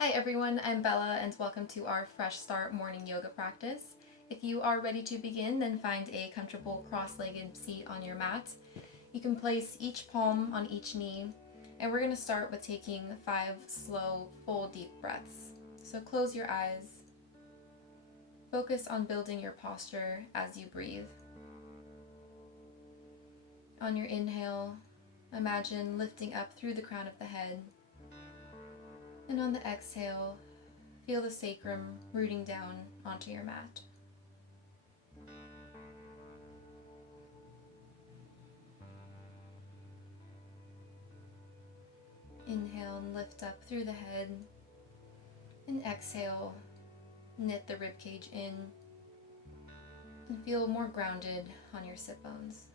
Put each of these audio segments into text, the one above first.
Hi everyone, I'm Bella and welcome to our Fresh Start morning yoga practice. If you are ready to begin, then find a comfortable cross-legged seat on your mat. You can place each palm on each knee, and we're going to start with taking 5 slow, full, deep breaths. So close your eyes. Focus on building your posture as you breathe. On your inhale, imagine lifting up through the crown of the head. And on the exhale, feel the sacrum rooting down onto your mat. Inhale and lift up through the head. And exhale, knit the ribcage in and feel more grounded on your sit bones.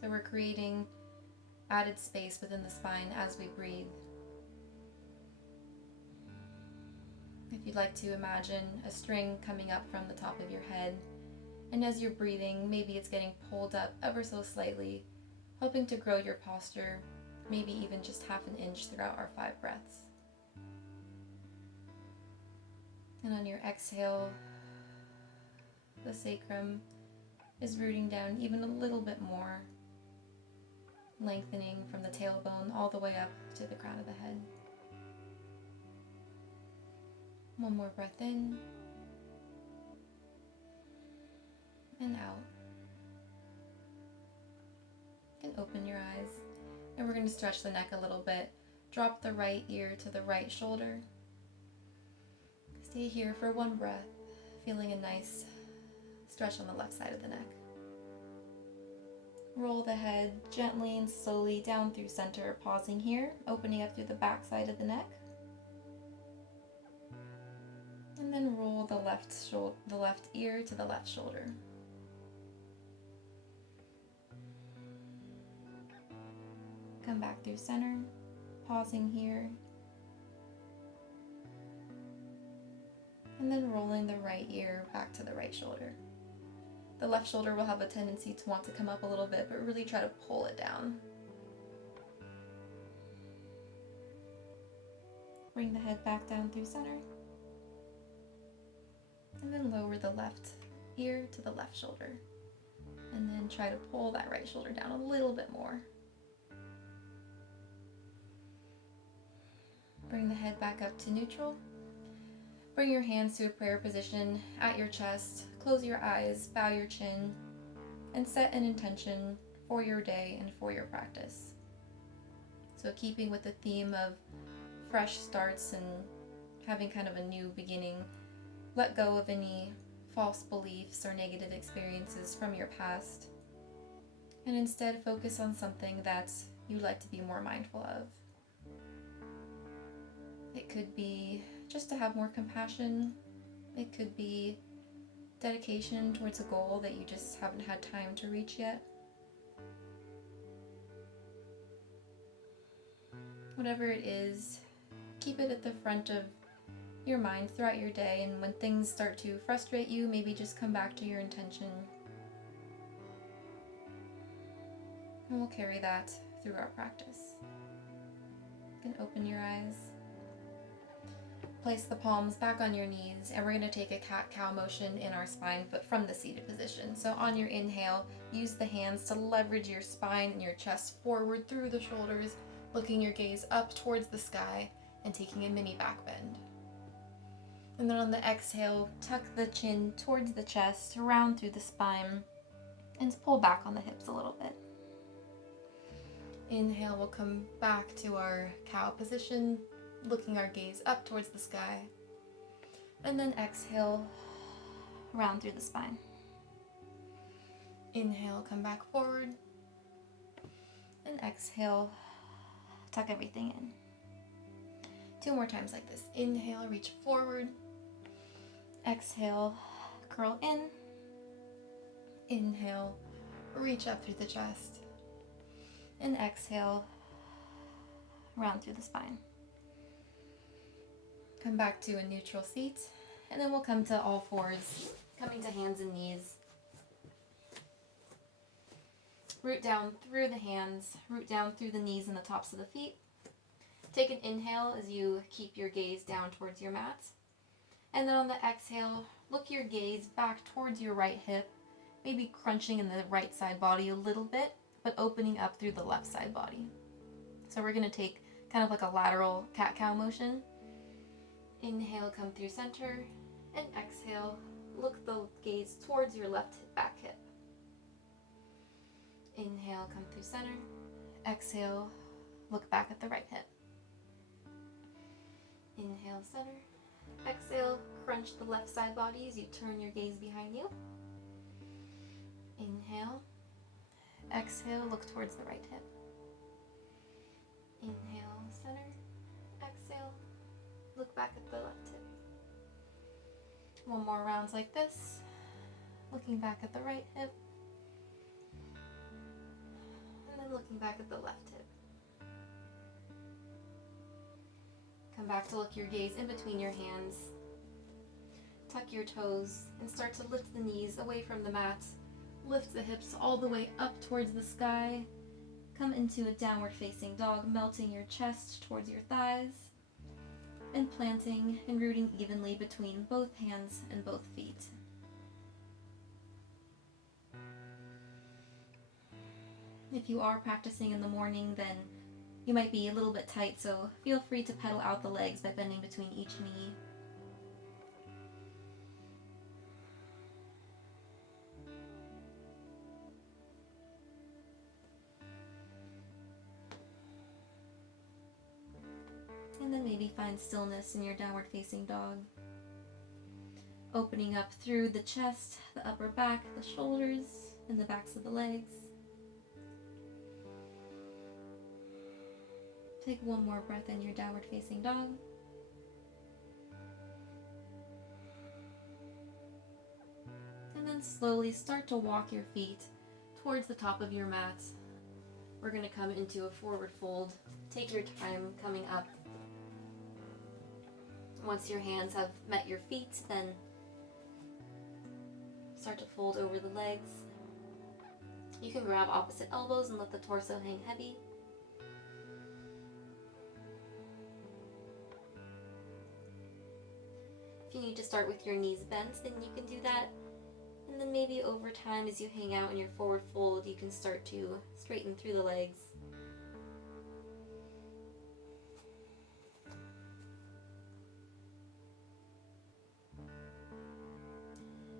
So we're creating added space within the spine as we breathe. If you'd like to imagine a string coming up from the top of your head, and as you're breathing, maybe it's getting pulled up ever so slightly, helping to grow your posture, maybe even just half an inch throughout our 5 breaths. And on your exhale, the sacrum is rooting down even a little bit more, lengthening from the tailbone all the way up to the crown of the head. One more breath in and out. And open your eyes. And we're going to stretch the neck a little bit. Drop the right ear to the right shoulder. Stay here for one breath, feeling a nice stretch on the left side of the neck. Roll the head gently and slowly down through center, pausing here, opening up through the back side of the neck. And then roll the left ear to the left shoulder. Come back through center, pausing here. And then rolling the right ear back to the right shoulder. The left shoulder will have a tendency to want to come up a little bit, but really try to pull it down. Bring the head back down through center. And then lower the left ear to the left shoulder. And then try to pull that right shoulder down a little bit more. Bring the head back up to neutral. Bring your hands to a prayer position at your chest. Close your eyes, bow your chin, and set an intention for your day and for your practice. So keeping with the theme of fresh starts and having kind of a new beginning, let go of any false beliefs or negative experiences from your past, and instead focus on something that you'd like to be more mindful of. It could be just to have more compassion. It could be dedication towards a goal that you just haven't had time to reach yet. Whatever it is, keep it at the front of your mind throughout your day, and when things start to frustrate you, maybe just come back to your intention. And we'll carry that through our practice. You can open your eyes. Place the palms back on your knees, and we're going to take a cat-cow motion in our spine, but from the seated position. So on your inhale, use the hands to leverage your spine and your chest forward through the shoulders, looking your gaze up towards the sky and taking a mini back bend. And then on the exhale, tuck the chin towards the chest, round through the spine, and pull back on the hips a little bit. Inhale, we'll come back to our cow position, looking our gaze up towards the sky. And then exhale, round through the spine. Inhale, come back forward. And exhale, tuck everything in. 2 more times like this. Inhale, reach forward. Exhale, curl in. Inhale, reach up through the chest. And exhale, round through the spine. Come back to a neutral seat, and then we'll come to all fours, coming to hands and knees. Root down through the hands, root down through the knees and the tops of the feet, Take an inhale as you keep your gaze down towards your mat. And then on the exhale, look your gaze back towards your right hip, maybe crunching in the right side body a little bit, but opening up through the left side body. So we're going to take kind of like a lateral cat-cow motion. Inhale, come through center, and exhale, look the gaze towards your left back hip. Inhale, come through center. Exhale, look back at the right hip. Inhale, center. Exhale, crunch the left side body as you turn your gaze behind you. Inhale. Exhale, look towards the right hip. Inhale, center. Exhale, look back at the left hip. One more rounds like this. Looking back at the right hip. And then looking back at the left hip. Come back to look your gaze in between your hands. Tuck your toes and start to lift the knees away from the mat. Lift the hips all the way up towards the sky. Come into a downward facing dog, melting your chest towards your thighs and planting and rooting evenly between both hands and both feet. If you are practicing in the morning, then you might be a little bit tight, so feel free to pedal out the legs by bending between each knee. And then maybe find stillness in your downward facing dog. Opening up through the chest, the upper back, the shoulders, and the backs of the legs. Take one more breath in your downward facing dog. And then slowly start to walk your feet towards the top of your mat. We're going to come into a forward fold. Take your time coming up. Once your hands have met your feet, then start to fold over the legs. You can grab opposite elbows and let the torso hang heavy. If you need to start with your knees bent, then you can do that. And then maybe over time, as you hang out in your forward fold, you can start to straighten through the legs.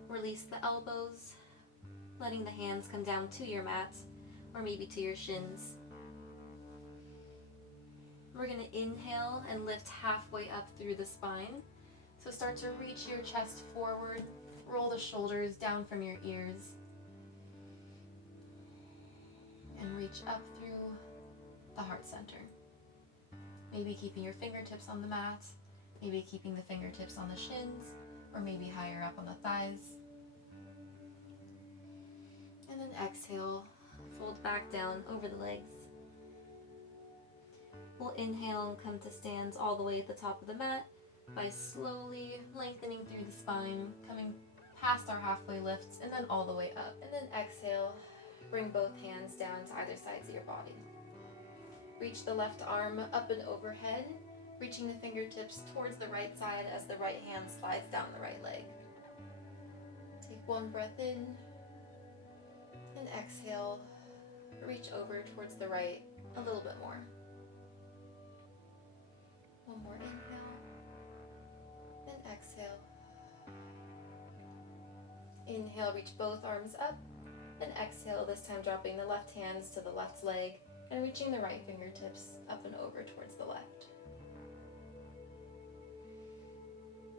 Release the elbows, letting the hands come down to your mat, or maybe to your shins. We're going to inhale and lift halfway up through the spine. So start to reach your chest forward, roll the shoulders down from your ears, and reach up through the heart center. Maybe keeping your fingertips on the mat, maybe keeping the fingertips on the shins, or maybe higher up on the thighs. And then exhale, fold back down over the legs. We'll inhale and come to stands all the way at the top of the mat by slowly lengthening through the spine, coming past our halfway lifts and then all the way up. And then exhale, bring both hands down to either sides of your body. Reach the left arm up and overhead, reaching the fingertips towards the right side as the right hand slides down the right leg. Take one breath in and exhale, reach over towards the right a little bit more. One more inhale. And exhale. Inhale, reach both arms up, and exhale, this time dropping the left hands to the left leg and reaching the right fingertips up and over towards the left.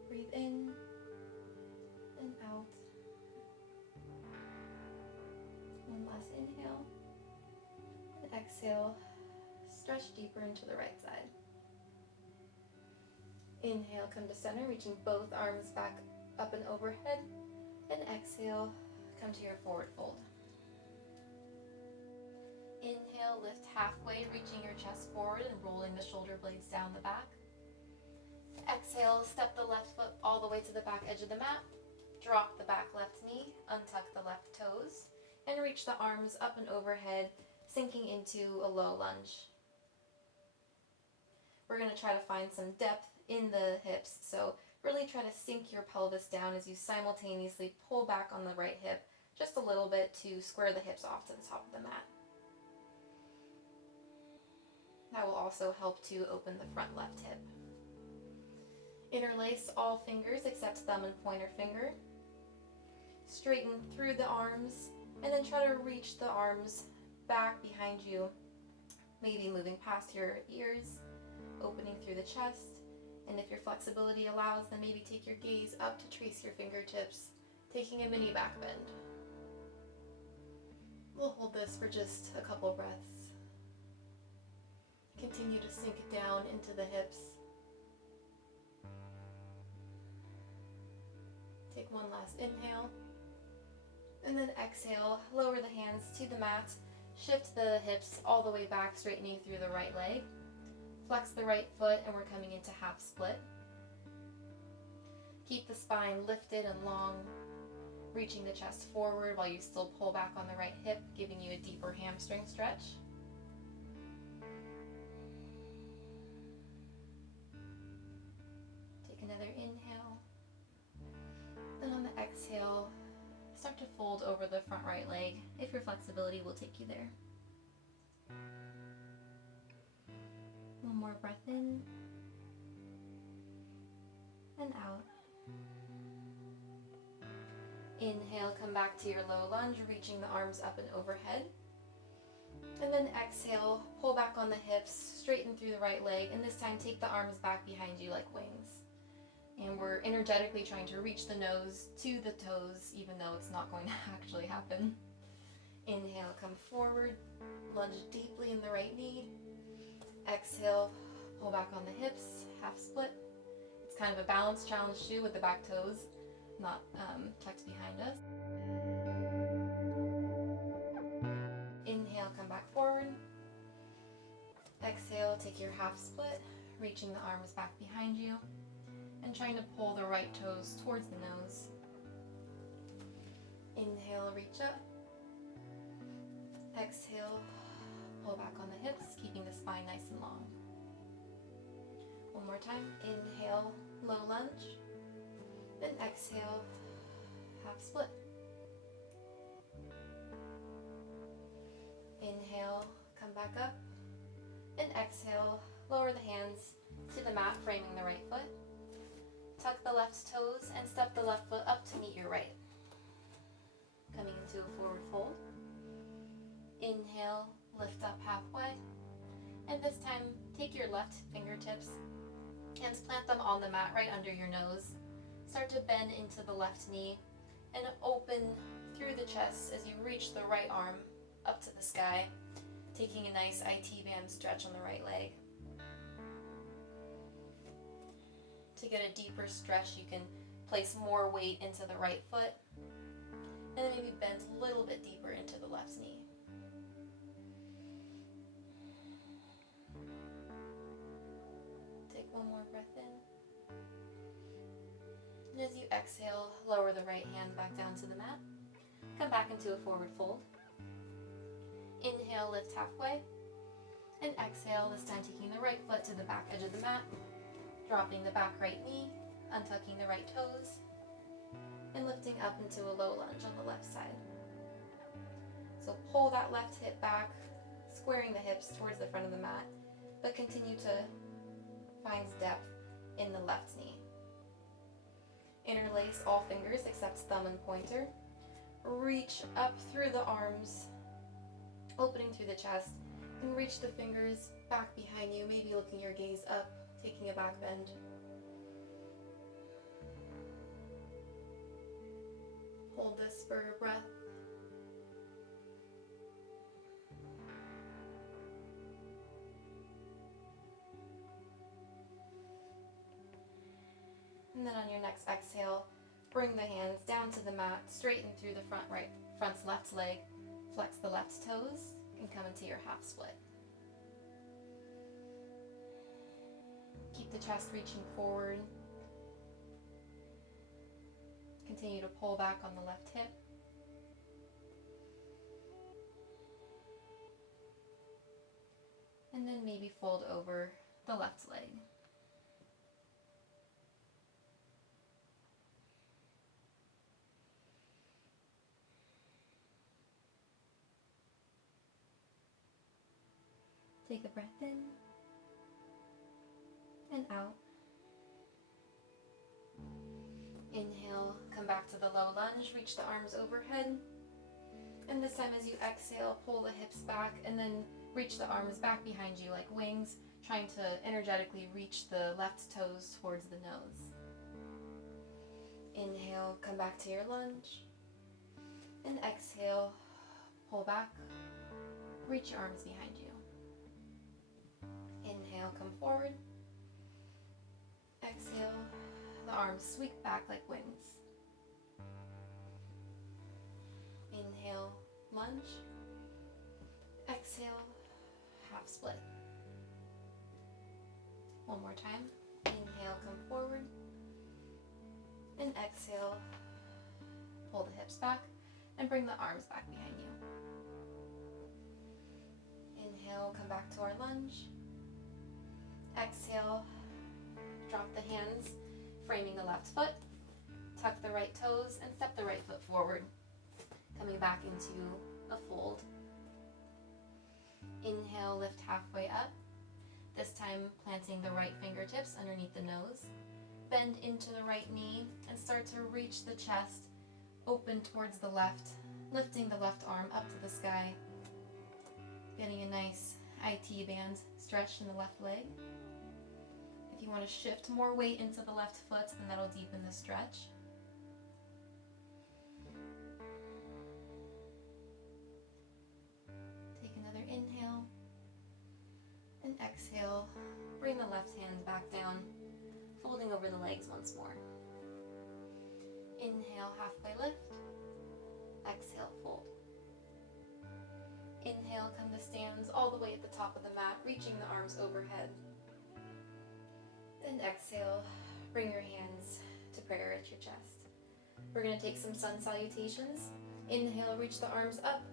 Breathe in and out. One last inhale, and exhale, stretch deeper into the right side. Inhale, come to center, reaching both arms back up and overhead. And exhale, come to your forward fold. Inhale, lift halfway, reaching your chest forward and rolling the shoulder blades down the back. Exhale, step the left foot all the way to the back edge of the mat. Drop the back left knee, untuck the left toes, and reach the arms up and overhead, sinking into a low lunge. we're going to try to find some depth in the hips. So really try to sink your pelvis down as you simultaneously pull back on the right hip just a little bit to square the hips off to the top of the mat. That will also help to open the front left hip. Interlace all fingers except thumb and pointer finger. Straighten through the arms and then try to reach the arms back behind you, maybe moving past your ears, opening through the chest. And if your flexibility allows, then maybe take your gaze up to trace your fingertips, taking a mini back bend. We'll hold this for just a couple breaths. Continue to sink down into the hips. Take one last inhale. And then exhale, lower the hands to the mat. Shift the hips all the way back, straightening through the right leg. Flex the right foot, and we're coming into half split. Keep the spine lifted and long, reaching the chest forward while you still pull back on the right hip, giving you a deeper hamstring stretch. Take another inhale. And on the exhale, start to fold over the front right leg if your flexibility will take you there. One more breath in and out. Inhale, come back to your low lunge, reaching the arms up and overhead. And then exhale, pull back on the hips, straighten through the right leg, and this time take the arms back behind you like wings. And we're energetically trying to reach the nose to the toes, even though it's not going to actually happen. Inhale, come forward, lunge deeply in the right knee. Exhale, pull back on the hips, half split. It's kind of a balance challenge too, with the back toes not tucked behind us. Inhale, come back forward. Exhale, take your half split, reaching the arms back behind you and trying to pull the right toes towards the nose. Inhale, reach up. Exhale, pull back on the hips, keeping the spine nice and long. One more time. Inhale, low lunge. Then exhale, half split. Inhale, come back up. And exhale, lower the hands to the mat, framing the right foot. Tuck the left toes and step the left foot up to meet your right. Coming into a forward fold. Inhale, lift up halfway. And this time, take your left fingertips and plant them on the mat right under your nose. Start to bend into the left knee and open through the chest as you reach the right arm up to the sky, taking a nice IT band stretch on the right leg. To get a deeper stretch, you can place more weight into the right foot and then maybe bend a little bit deeper into the left knee. Take one more breath in. And as you exhale, lower the right hand back down to the mat. Come back into a forward fold. Inhale, lift halfway. And exhale, this time taking the right foot to the back edge of the mat, dropping the back right knee, untucking the right toes, and lifting up into a low lunge on the left side. So pull that left hip back, squaring the hips towards the front of the mat, but continue to find depth in the left knee. Interlace all fingers except thumb and pointer. Reach up through the arms, opening through the chest, and reach the fingers back behind you, maybe looking your gaze up, taking a back bend. Hold this for your breath. And then on your next exhale, bring the hands down to the mat, straighten through the front's left leg, flex the left toes, and come into your half split. Keep the chest reaching forward. Continue to pull back on the left hip. And then maybe fold over the left leg. Take a breath in and out. Inhale, come back to the low lunge, reach the arms overhead. And this time as you exhale, pull the hips back and then reach the arms back behind you like wings, trying to energetically reach the left toes towards the nose. Inhale, come back to your lunge. And exhale, pull back, reach your arms behind you. Inhale, come forward. Exhale, the arms sweep back like wings. Inhale, lunge. Exhale, half split. One more time. Inhale, come forward. And exhale, pull the hips back and bring the arms back behind you. Inhale, come back to our lunge. Exhale, drop the hands, framing the left foot. Tuck the right toes and step the right foot forward, coming back into a fold. Inhale, lift halfway up. This time planting the right fingertips underneath the nose. Bend into the right knee and start to reach the chest, open towards the left, lifting the left arm up to the sky. Getting a nice IT band stretch in the left leg. If you want to shift more weight into the left foot, then that'll deepen the stretch. Take another inhale and exhale. Bring the left hand back down, folding over the legs once more. Inhale, halfway lift. Exhale, fold. Inhale, come to stands all the way at the top of the mat, reaching the arms overhead. Then exhale, bring your hands to prayer at your chest. We're going to take some sun salutations. Inhale, reach the arms up.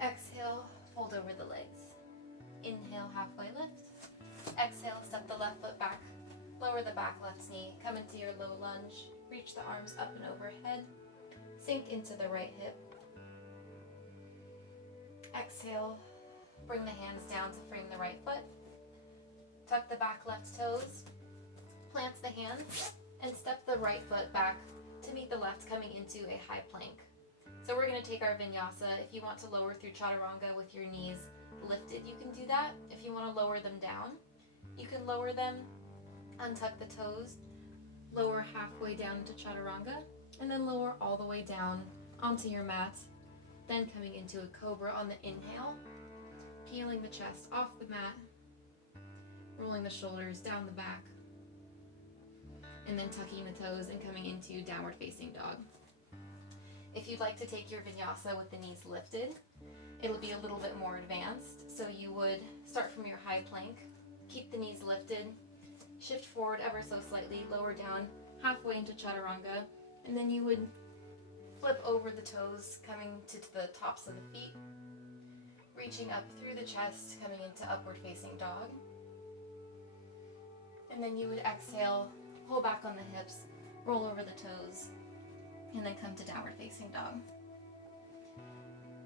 Exhale, fold over the legs. Inhale, halfway lift. Exhale, step the left foot back. Lower the back left knee. Come into your low lunge. Reach the arms up and overhead. Sink into the right hip. Exhale, bring the hands down to frame the right foot. Tuck the back left toes. Plant the hands and step the right foot back to meet the left, coming into a high plank. So we're going to take our vinyasa. If you want to lower through chaturanga with your knees lifted, you can do that. If you want to lower them down, you can lower them, untuck the toes, lower halfway down into chaturanga, and then lower all the way down onto your mat. Then coming into a cobra on the inhale, peeling the chest off the mat, rolling the shoulders down the back, and then tucking the toes and coming into downward facing dog. If you'd like to take your vinyasa with the knees lifted, it'll be a little bit more advanced. So you would start from your high plank, keep the knees lifted, shift forward ever so slightly, lower down halfway into chaturanga, and then you would flip over the toes, coming to the tops of the feet, reaching up through the chest, coming into upward facing dog. And then you would exhale, pull back on the hips, roll over the toes, and then come to downward facing dog.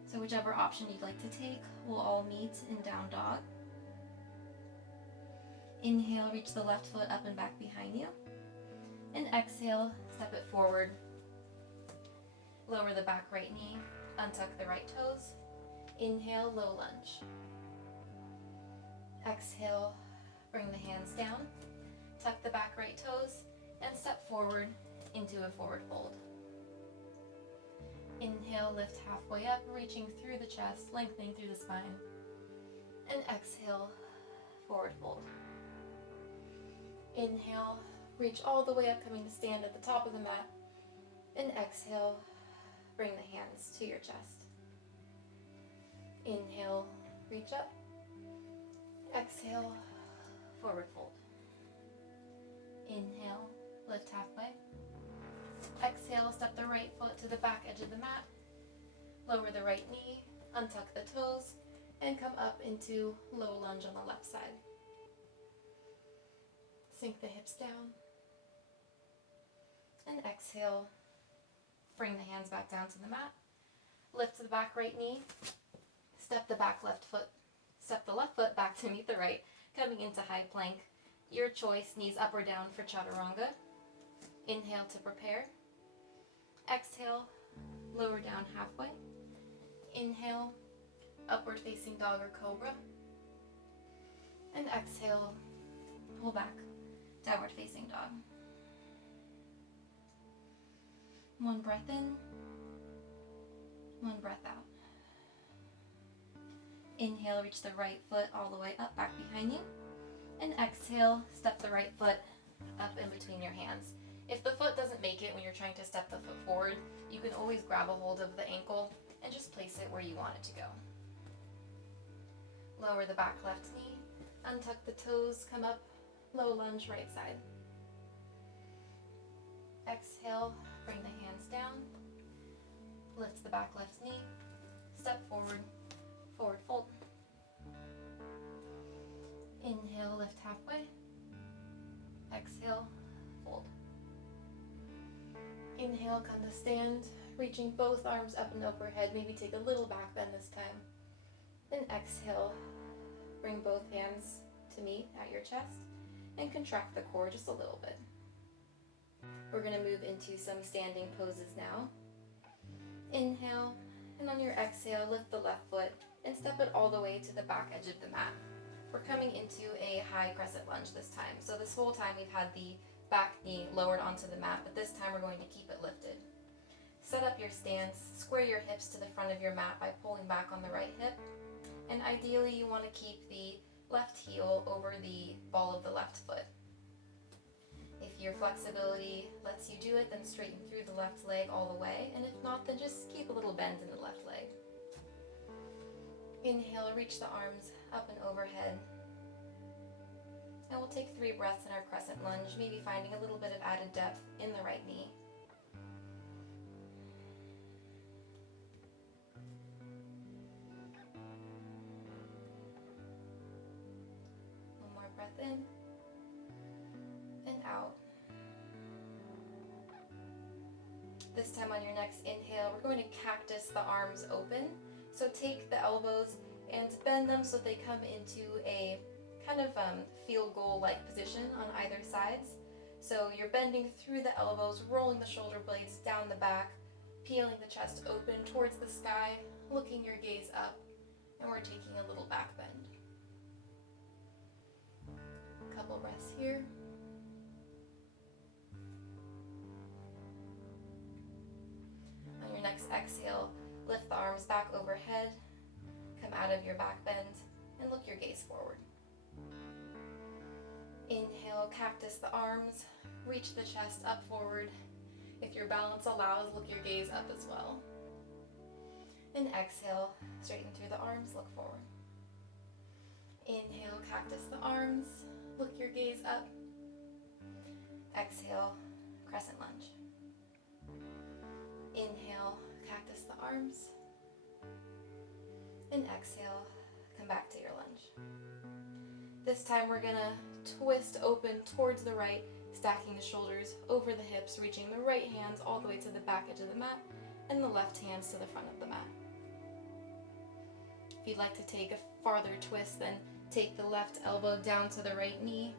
So whichever option you'd like to take, we'll all meet in down dog. Inhale, reach the left foot up and back behind you. And exhale, step it forward. Lower the back right knee, untuck the right toes. Inhale, low lunge. Exhale, bring the hands down, tuck the back right toes, and step forward into a forward fold. Inhale, lift halfway up, reaching through the chest, lengthening through the spine. And exhale, forward fold. Inhale, reach all the way up, coming to stand at the top of the mat. And exhale, bring the hands to your chest. Inhale, reach up. Exhale, forward fold. Inhale, lift halfway. Exhale, step the right foot to the back edge of the mat. Lower the right knee, untuck the toes, and come up into low lunge on the left side. Sink the hips down. And exhale. Bring the hands back down to the mat. Lift the back right knee. Step the left foot back to meet the right, coming into high plank. Your choice, knees up or down for chaturanga. Inhale to prepare. Exhale, lower down halfway. Inhale, upward facing dog or cobra. And exhale, pull back, downward facing dog. One breath in, one breath out. Inhale, reach the right foot all the way up, back behind you. And exhale, step the right foot up in between your hands. If the foot doesn't make it when you're trying to step the foot forward, you can always grab a hold of the ankle and just place it where you want it to go. Lower the back left knee, untuck the toes, come up, low lunge right side. Exhale, bring the hands down, lift the back left knee, step forward, forward fold. Inhale, lift halfway. Exhale, fold. Inhale, come to stand, reaching both arms up and overhead. Maybe take a little back bend this time. Then exhale, bring both hands to meet at your chest and contract the core just a little bit. We're going to move into some standing poses now. Inhale, and on your exhale, lift the left foot and step it all the way to the back edge of the mat. We're coming into a high crescent lunge this time. So this whole time we've had the back knee lowered onto the mat, but this time we're going to keep it lifted. Set up your stance, square your hips to the front of your mat by pulling back on the right hip. And ideally you want to keep the left heel over the ball of the left foot. If your flexibility lets you do it, then straighten through the left leg all the way. And if not, then just keep a little bend in the left leg. Inhale, reach the arms up and overhead. And we'll take 3 breaths in our crescent lunge, maybe finding a little bit of added depth in the right knee. One more breath in and out. This time on your next inhale, we're going to cactus the arms open. So take the elbows and bend them so they come into a kind of field goal-like position on either sides. So you're bending through the elbows, rolling the shoulder blades down the back, peeling the chest open towards the sky, looking your gaze up, and we're taking a little back bend. A couple breaths here. On your next exhale, lift the arms back overhead, come out of your back bend, and look your gaze forward. Inhale, cactus the arms, reach the chest up forward. If your balance allows, look your gaze up as well. And exhale, straighten through the arms, look forward. Inhale, cactus the arms, look your gaze up. Exhale, crescent lunge. Inhale, cactus the arms. And exhale, come back to your lunge. This time we're gonna twist open towards the right, stacking the shoulders over the hips, reaching the right hands all the way to the back edge of the mat, and the left hands to the front of the mat. If you'd like to take a farther twist, then take the left elbow down to the right knee.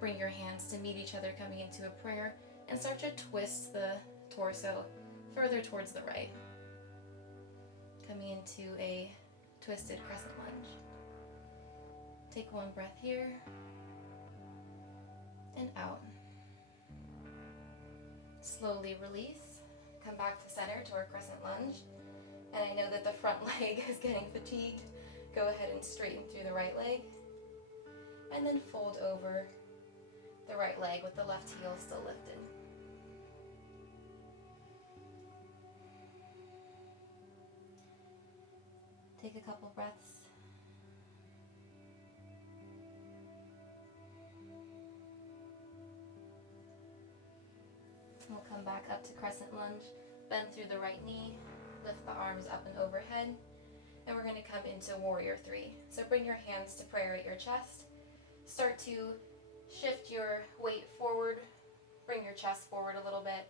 Bring your hands to meet each other, coming into a prayer, and start to twist the torso further towards the right. Coming into a twisted crescent lunge. Take one breath here and out. Slowly release. Come back to center to our crescent lunge. And I know that the front leg is getting fatigued. Go ahead and straighten through the right leg. And then fold over the right leg with the left heel still lifted. Take a couple breaths. We'll come back up to crescent lunge, bend through the right knee, lift the arms up and overhead, and we're going to come into warrior 3. So bring your hands to prayer at your chest. Start to Shift your weight forward, bring your chest forward a little bit.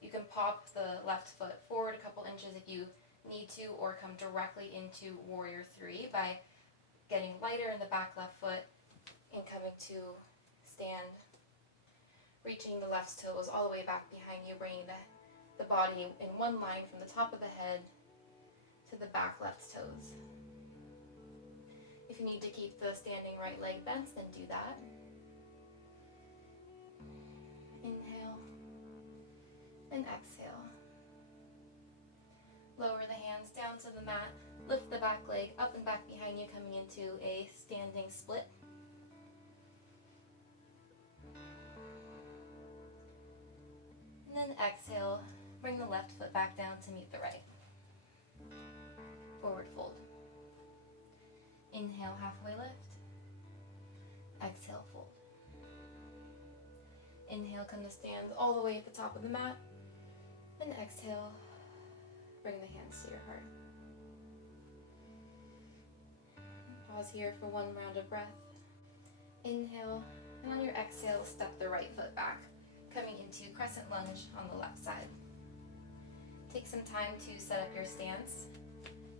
You can pop the left foot forward a couple inches if you need to, or come directly into Warrior 3 by getting lighter in the back left foot and coming to stand, reaching the left toes all the way back behind you, bringing the body in one line from the top of the head to the back left toes. If you need to keep the standing right leg bent, then do that. Inhale and exhale. Lower the hands down to the mat. Lift the back leg up and back behind you, coming into a standing split. And then exhale, bring the left foot back down to meet the right. Forward fold. Inhale, halfway lift. Exhale, fold. Inhale, come to stand all the way at the top of the mat. And exhale, bring the hands to your heart. Pause here for one round of breath. Inhale, and on your exhale, step the right foot back, coming into crescent lunge on the left side. Take some time to set up your stance.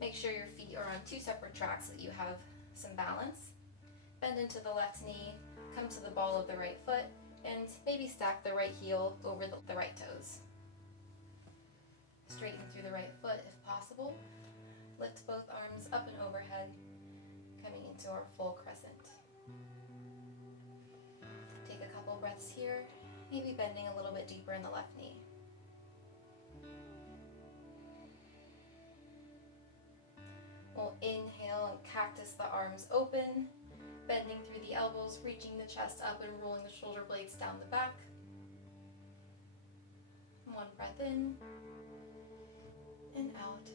Make sure your feet are on two separate tracks so that you have some balance. Bend into the left knee, come to the ball of the right foot, and maybe stack the right heel over the right toes. Straighten through the right foot if possible. Lift both arms up and overhead, coming into our full crescent. Take a couple breaths here, maybe bending a little bit deeper in the left knee. We'll inhale and cactus the arms open, bending through the elbows, reaching the chest up and rolling the shoulder blades down the back. One breath in and out.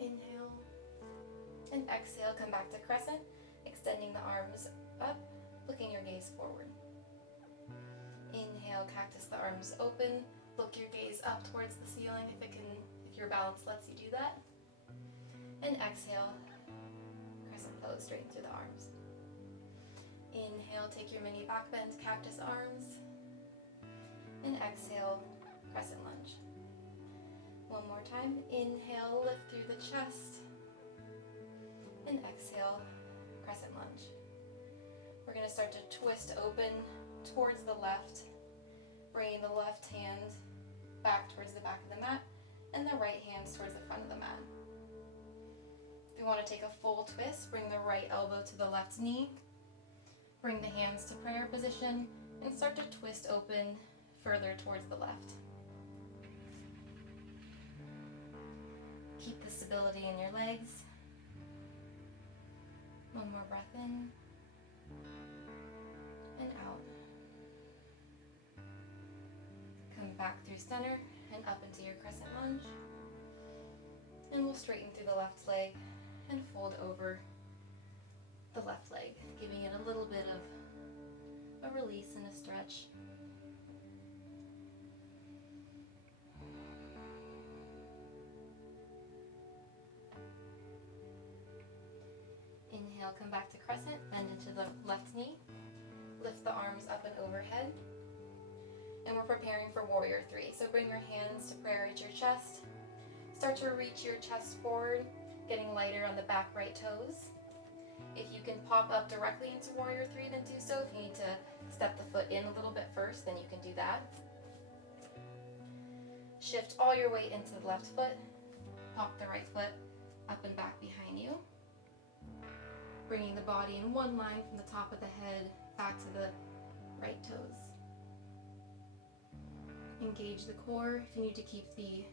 Inhale and exhale, come back to crescent, extending the arms up, looking your gaze forward. Inhale, cactus the arms open, look your gaze up towards the ceiling if your balance lets you do that. And exhale, crescent pose, straighten through the arms. Inhale, take your mini back bend, cactus arms. And exhale, crescent lunge. One more time. Inhale, lift through the chest. And exhale, crescent lunge. We're going to start to twist open towards the left, bringing the left hand back towards the back of the mat and the right hand towards the front of the mat. If you want to take a full twist, bring the right elbow to the left knee, bring the hands to prayer position, and start to twist open further towards the left. Keep the stability in your legs. One more breath in and out. Come back through center and up into your crescent lunge. And we'll straighten through the left leg and fold over the left leg, giving it a little bit of a release and a stretch. Inhale, come back to crescent, bend into the left knee, lift the arms up and overhead. And we're preparing for Warrior 3. So bring your hands to prayer at your chest. Start to reach your chest forward, getting lighter on the back right toes. If you can pop up directly into Warrior 3, then do so. If you need to step the foot in a little bit first, then you can do that. Shift all your weight into the left foot. Pop the right foot up and back behind you. Bringing the body in one line from the top of the head back to the right toes. Engage the core. If you need to keep the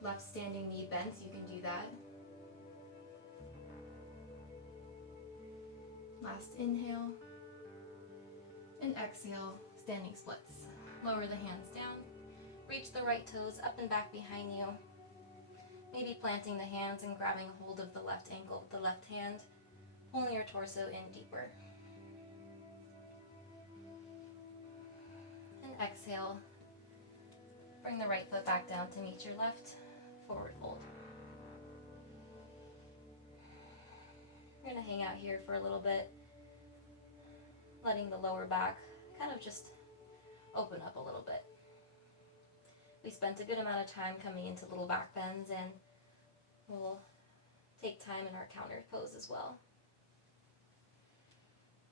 left standing knee bent, you can do that. Last inhale and exhale, standing splits. Lower the hands down. Reach the right toes up and back behind you. Maybe planting the hands and grabbing a hold of the left ankle with the left hand, pulling your torso in deeper. And exhale. Bring the right foot back down to meet your left, forward fold. We're going to hang out here for a little bit, letting the lower back kind of just open up a little bit. We spent a good amount of time coming into little back bends, and we'll take time in our counter pose as well.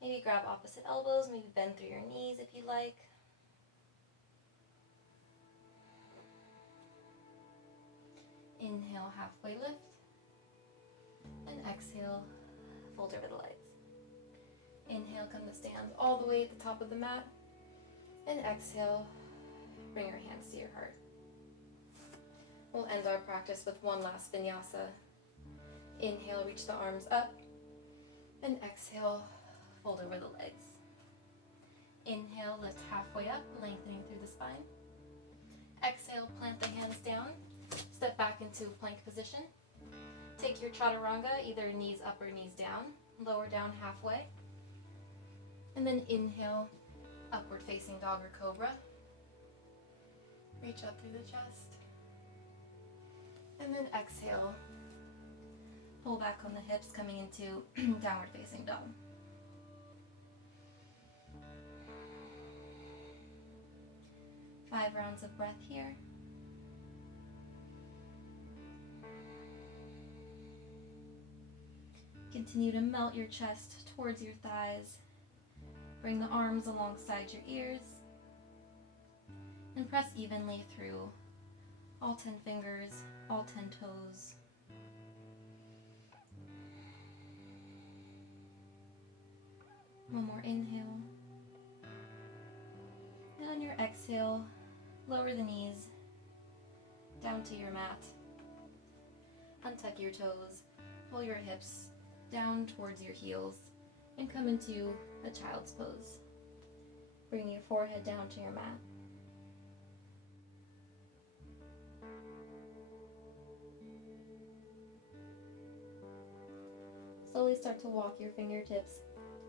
Maybe grab opposite elbows, maybe bend through your knees if you like. Inhale, halfway lift, and exhale, fold over the legs. Inhale, come to stand all the way at the top of the mat, and exhale, bring your hands to your heart. We'll end our practice with one last vinyasa. Inhale, reach the arms up, and exhale, fold over the legs. Inhale, lift halfway up, lengthening through the spine. Exhale, plant the hands down, step back into plank position. Take your chaturanga, either knees up or knees down, lower down halfway. And then inhale, upward facing dog or cobra. Reach up through the chest. And then exhale, pull back on the hips, coming into downward facing dog. Five rounds of breath here. Continue to melt your chest towards your thighs. Bring the arms alongside your ears. And press evenly through all 10 fingers, all 10 toes. One more inhale. And on your exhale, lower the knees down to your mat. Untuck your toes, pull your hips down towards your heels, and come into a child's pose. Bring your forehead down to your mat. Slowly start to walk your fingertips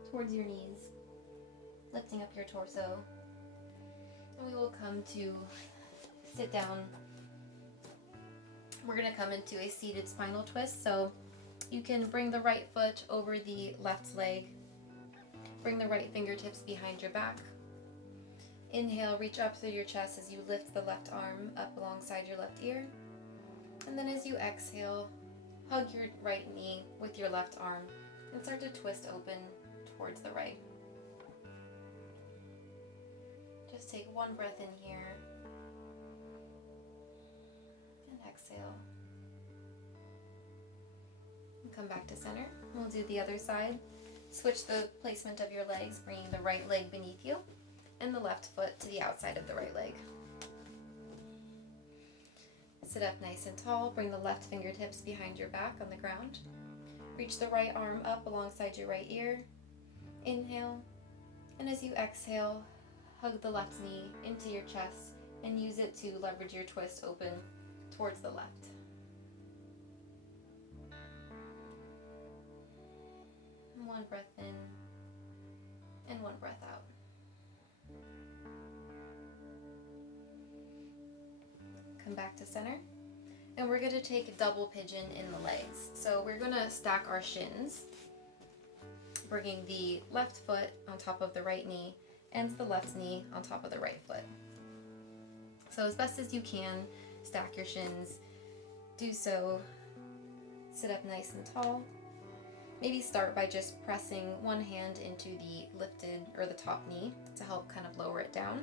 towards your knees, lifting up your torso. And we will come to sit down. We're going to come into a seated spinal twist. So you can bring the right foot over the left leg. Bring the right fingertips behind your back. Inhale, reach up through your chest as you lift the left arm up alongside your left ear. And then as you exhale, hug your right knee with your left arm and start to twist open towards the right. Just take one breath in here and exhale. And come back to center. We'll do the other side. Switch the placement of your legs, bringing the right leg beneath you and the left foot to the outside of the right leg. Sit up nice and tall. Bring the left fingertips behind your back on the ground. Reach the right arm up alongside your right ear. Inhale. And as you exhale, hug the left knee into your chest and use it to leverage your twist open towards the left. And one breath in and one breath out. Come back to center. And we're going to take a double pigeon in the legs. So we're going to stack our shins, bringing the left foot on top of the right knee and the left knee on top of the right foot. So as best as you can, stack your shins. Do so. Sit up nice and tall. Maybe start by just pressing one hand into the lifted or the top knee to help kind of lower it down.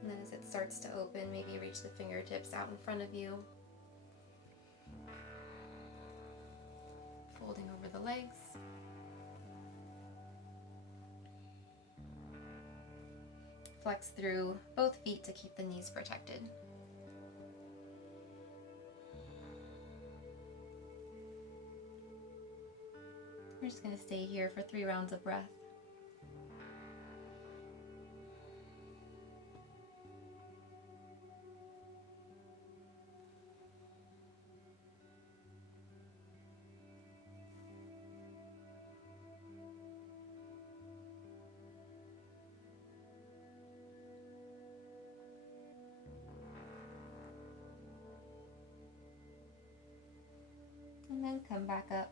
And then as it starts to open, maybe reach the fingertips out in front of you. Folding over the legs. Flex through both feet to keep the knees protected. We're just going to stay here for 3 rounds of breath. And then come back up.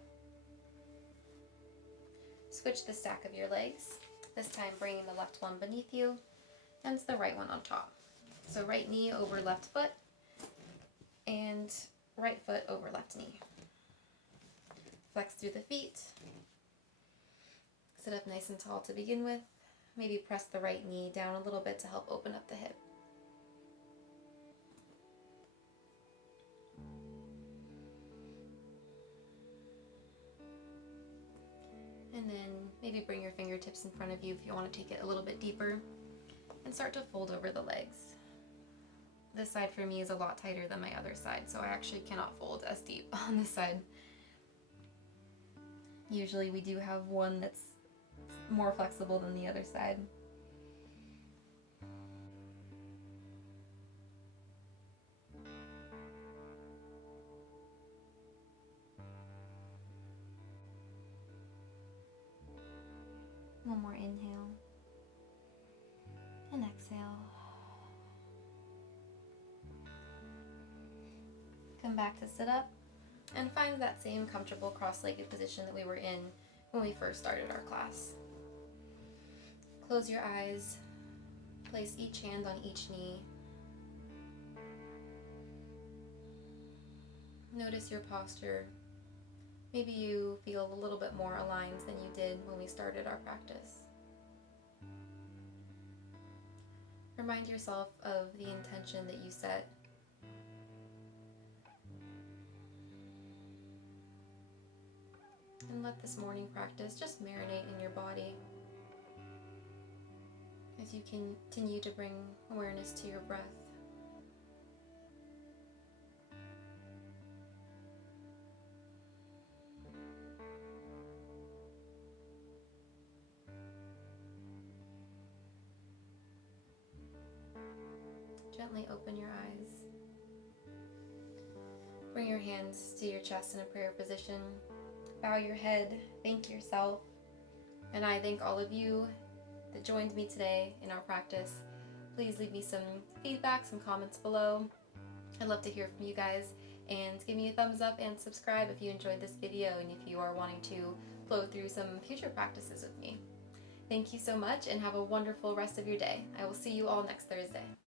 Switch the stack of your legs. This time bringing the left one beneath you and the right one on top. So right knee over left foot and right foot over left knee. Flex through the feet. Sit up nice and tall to begin with. Maybe press the right knee down a little bit to help open up the hip. And then maybe bring your fingertips in front of you if you want to take it a little bit deeper and start to fold over the legs. This side for me is a lot tighter than my other side, so I actually cannot fold as deep on this side. Usually we do have one that's more flexible than the other side. One more inhale and exhale. Come back to sit up and find that same comfortable cross-legged position that we were in when we first started our class. Close your eyes, place each hand on each knee. Notice your posture. Maybe you feel a little bit more aligned than you did when we started our practice. Remind yourself of the intention that you set. And let this morning practice just marinate in your body as you continue to bring awareness to your breath. Gently open your eyes. Bring your hands to your chest in a prayer position. Bow your head, thank yourself, and I thank all of you that joined me today in our practice. Please leave me some feedback, some comments below. I'd love to hear from you guys, and give me a thumbs up and subscribe if you enjoyed this video and if you are wanting to flow through some future practices with me. Thank you so much and have a wonderful rest of your day. I will see you all next Thursday.